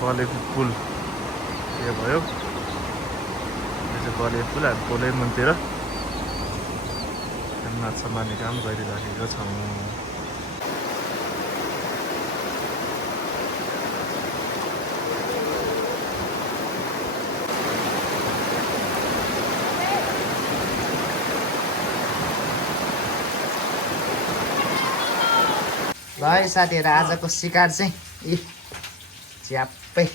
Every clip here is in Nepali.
बलेको पुल यो भयो। यो चाहिँ बलेको पुल हामी पोलै मुनतिर माछा मार्ने काम गरिराखेको छौँ। ल है साथीहरू, आजको शिकार चाहिँ झ्याप्पै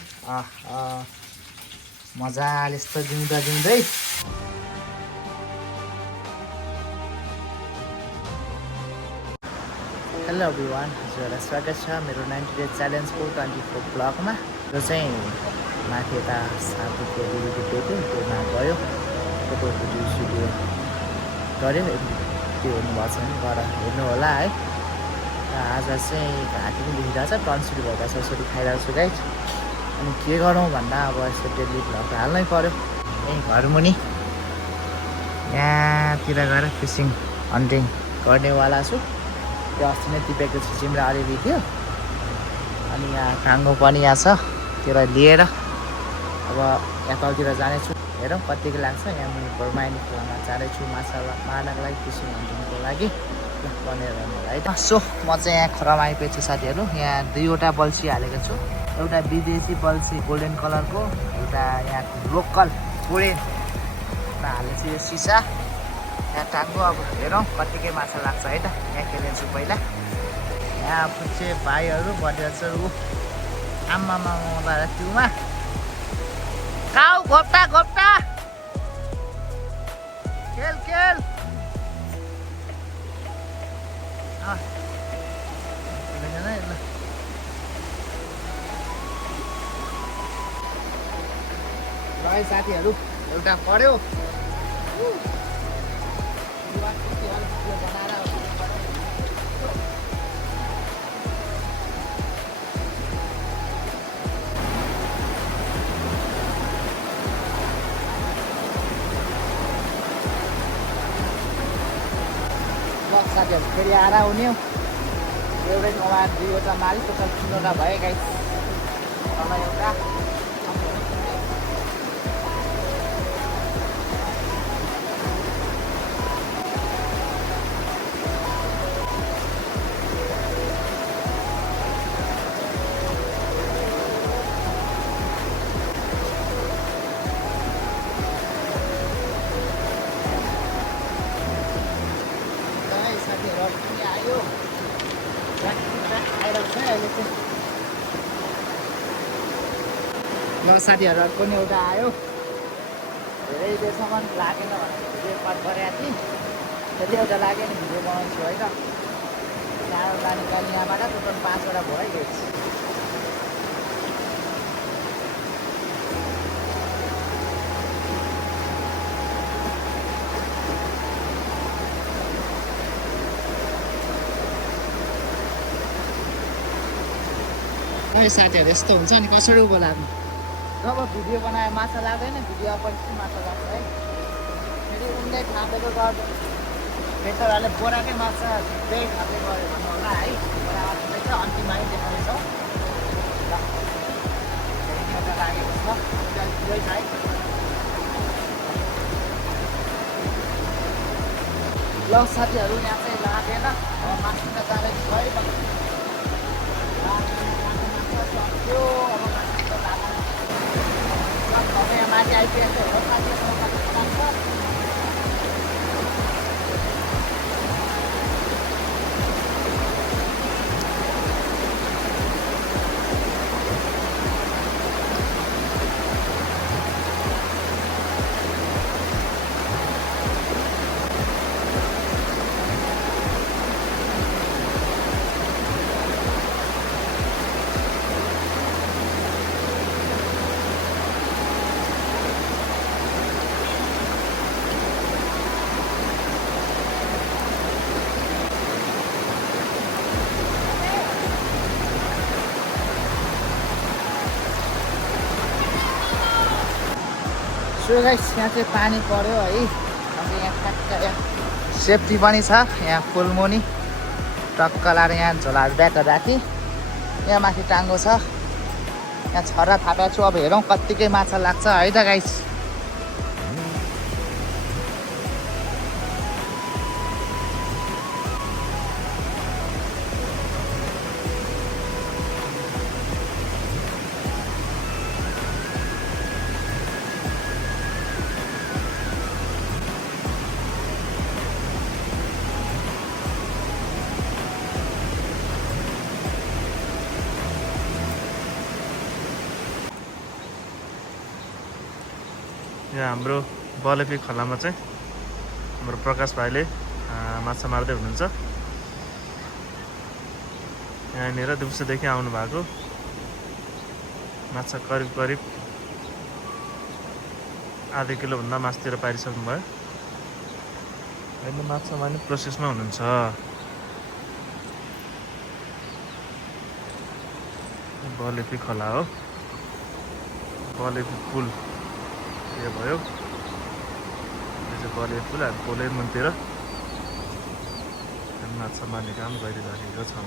मजाले यस्तो जिउँदा जिउँदै हेलो एभ्रिवान, हजुरहरूलाई स्वागत छ मेरो 90 डेज च्यालेन्जको 24 ब्लगमा। जो चाहिँ माथि यता साथीको दिदीको बेटी त्योमा गयो, फोटो स्टुडियो गऱ्यो। त्यो हेर्नुभएको छ भने गएर हेर्नु होला है। आज चाहिँ घाँटी पनि दुखिरहेको छ, टन्सिल भइरहेको छ, यसरी खाइरहेको छु गाइस। अनि के गरौँ भन्दा अब यसो डेली भ्लग हाल्नै पऱ्यो। यहीँ घरमुनि यहाँतिर गएर फिसिङ हन्टिङ गर्नेवाला छु। त्यो अस्ति नै टिपेको छु, चिम्रा अलिअलि थियो। अनि यहाँ टाङ्गो पनि यहाँ छ, त्यसलाई लिएर अब यहाँ तलतिर जानेछु। हेरौँ कतिको लाग्छ। यहाँ म घरमाइनी खोलामा जाँदैछु माछा मार्नको लागि, फिसिङ हन्टिङको लागि बनेर है त। सो म चाहिँ यहाँ खोलामा आइपुगेको छु साथीहरू। यहाँ 2वटा बल्छी हालेको छु, एउटा विदेशी बल्छी गोल्डन कलरको, एउटा यहाँ लोकल गोल्डन हालेको छु। यो सिसा यहाँ टाङ्गो, अब हेरौँ कतिकै माछा लाग्छ है त। यहाँ खेल्नेछु पहिला। यहाँ पुच्चे भाइहरू बढेर छ। आमामा त्योमा काउ घोप्टा घोप्टा खेल खेल। ल साथीहरू, एउटा पऱ्यो साथीहरू। फेरि आएर हुने एउटै ठाउँमा 2वटा माली, टोटल 3वटा भयो गाइस। तल एउटा ल साथीहरू पनि एउटा आयो। धेरै बेरसम्म लागेन भने भिडियो कट गरेको थिएँ, फेरि एउटा लाग्यो नि भिडियो बनाउँछु है त। टाढो लाने गाली यहाँबाट टोटल 5वटा भयो। साथीहरू यस्तो हुन्छ नि, कसरी उँभो लाग्नु। जब भिडियो बनाए माछा लाग्दैन, भिडियो पछि माछा लाग्छ है। फेरि उनले खाँदेको गर्दा बेचराले बोराकै माछा त्यही खाँदै गऱ्यो भन्नु होला है। बोरा आउँदैछ, अन्तिममा देखाउँदैछ। ल लागेको छ है। ल साथीहरू, यहाँ चाहिँ लागेन, मासु त जाँदैछु है। यहाँ माथि आइपुगेको हो साथीहरू। सो गाइस, यहाँ चाहिँ पानी पर्यो है। अब यहाँ ठ्याक्क सेफ्टी पनि छ। यहाँ फुलमुनि टक्क लाएर यहाँ झोलाहरू ब्याग राखी, यहाँ माथि टाङ्गो छ। यहाँ छरा थापेको छु अब हेरौँ कत्तिकै माछा लाग्छ है त गाइस यहाँ हाम्रो बलेपी खोलामा चाहिँ हाम्रो प्रकाश भाइले माछा मार्दै हुनुहुन्छ। यहाँनिर दिउँसोदेखि आउनु भएको माछा करिब करिब आधा किलोभन्दा मासतिर पारिसक्नु भयो। अहिले माछा मार्ने प्रोसेसमा हुनुहुन्छ। बलेपी खोला हो, बलेपी पुल यो भयो। यो चाहिँ बलेपी पुल, हामी पोलै मुनतिर माछा मार्ने काम गरिरहेको छौँ।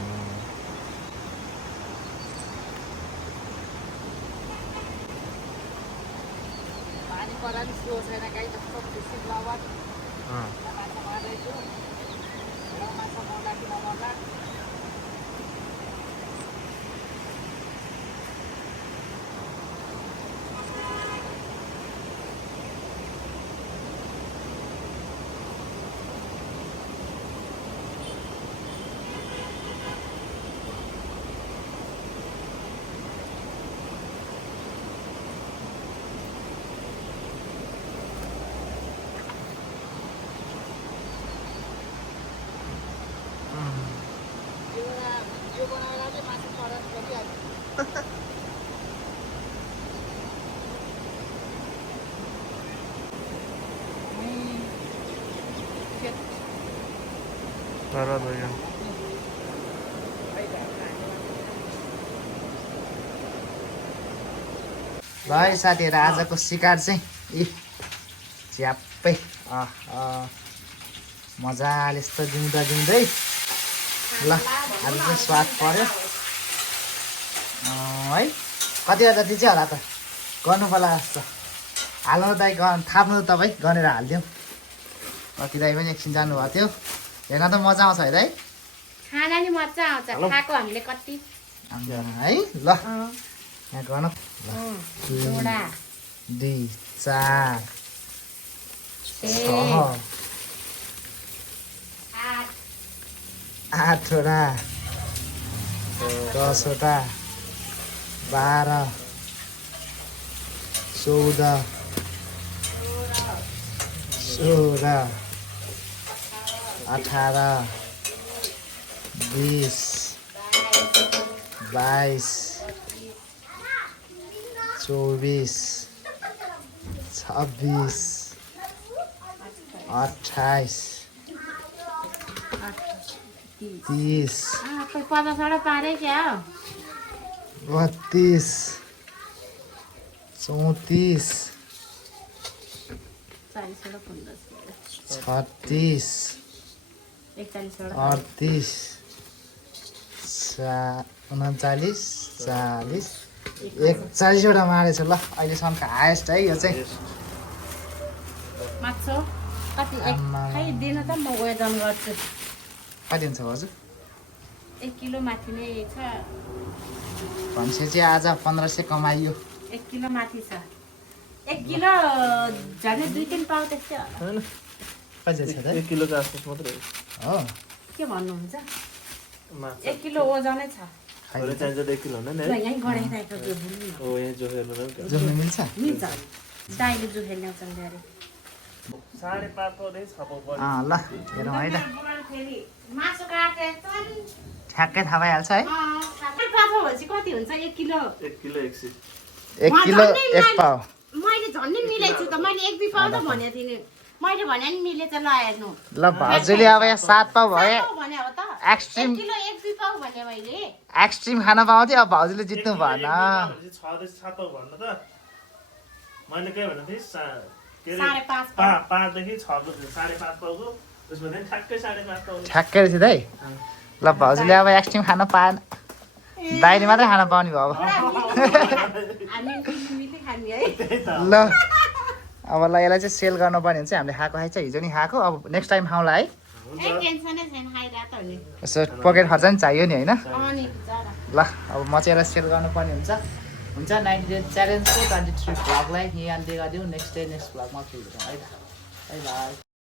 भाइ साथीहरू आजको शिकार चाहिँ झ्याप्पै मजाले यस्तो जिउँदा जिउँदै ल आज चाहिँ स्वाद पर्यो है। कतिवटा जति चाहिँ होला त गर्नु पर्ला जस्तो हाल्नु दाइ थाप्नु तपाईँ गनेर हालिदिउँ। कति दाइ पनि एकछिन जानुभएको थियो, हेर्न त मजा आउँछ है दाइ, खाना नि मजा आउँछ, खाएको हामीले कति है। ल यहाँ गर्नु 2 4 6 8 वटा 10 वटा 12 14 16 18 20 22 24 26 28 30 50 पारे क्या 32 34 36 38 39 40 41 वटा मारेछ। ल अहिलेसम्मको हाएस्ट है यो चाहिँ। माछो कति खै दिन त म वेदन गर्छु। कति हुन्छ हजुर? 1 किलो माथि नै छ भनेपछि चाहिँ आज 1500 कमाइयो। 1 किलो माथि छ। 1 किलो झन् 2-3 पाउ त्यस्तै हैन कति छ त? 1 किलोको आसपास मात्रै हो। के भन्नुहुन्छ? माछा 1 किलो ओजनै छ। अहिले चाहिन्छ 1 किलो होइन नि? यहीँ गराइरहेको जो भुल्नु हो यहाँ जो हेर्नु न जोड्नु मिल्छ? मिल्छ। दाइले जो हेर्नेछन् गरे 5.5 पाउँदै 6 पाउ बढी। ल हेरौँ है त, फेरि मासु काटे ठ्याक्कै थाहा भइहाल्छ है। पाछो भनेपछि कति हुन्छ? 1 किलो 1 किलो 100। 1 किलो 1 पाउ। मैले झन्डै मिलाइछु त, मैले 1-2 पाउ त भनेको थिएँ नि। मैले भने नि मिले त ल हेर्नु। ल भाउजूले अब यहाँ 7 पाउ भए भने हो त। एक्सट्रिम 1 किलो 1-2 पाउ भने मैले। एक्सट्रिम खान पाउँथ्यो, अब भाउजूले जित्नु भएन। 6 पाउ भन्नु त मैले के भनेको थिएँ के अरे 5.5 5 देखि 6 को 5.5 पाउको त्यसमा चाहिँ ठ्याक्कै 5.5 पाउ। ठ्याक्कै रहेछ दाइ। ल भाउजूले अब एक्सट्रिम खान पाएन, दाइले मात्रै खान पाउने भयो अब हामी मिली खाने है ल अब ल यसलाई चाहिँ सेल गर्नुपर्ने हुन्छ हामीले खाएको खाइ चाहिँ हिजो नि खाएको अब नेक्स्ट टाइम खाउँला है टेन्सनै छैन खाइरहेको नि यसो पकेट खर्च नि चाहियो नि होइन अनि ल अब म चाहिँ यसलाई सेल गर्नुपर्ने हुन्छ 90 डे च्यालेन्जको 23 भ्लगलाई यहीँ अन्त्य गरिदिउँ नेक्स्ट डे नेक्स्ट भ्लगमा फेरि भेटौँ है त बाई बाई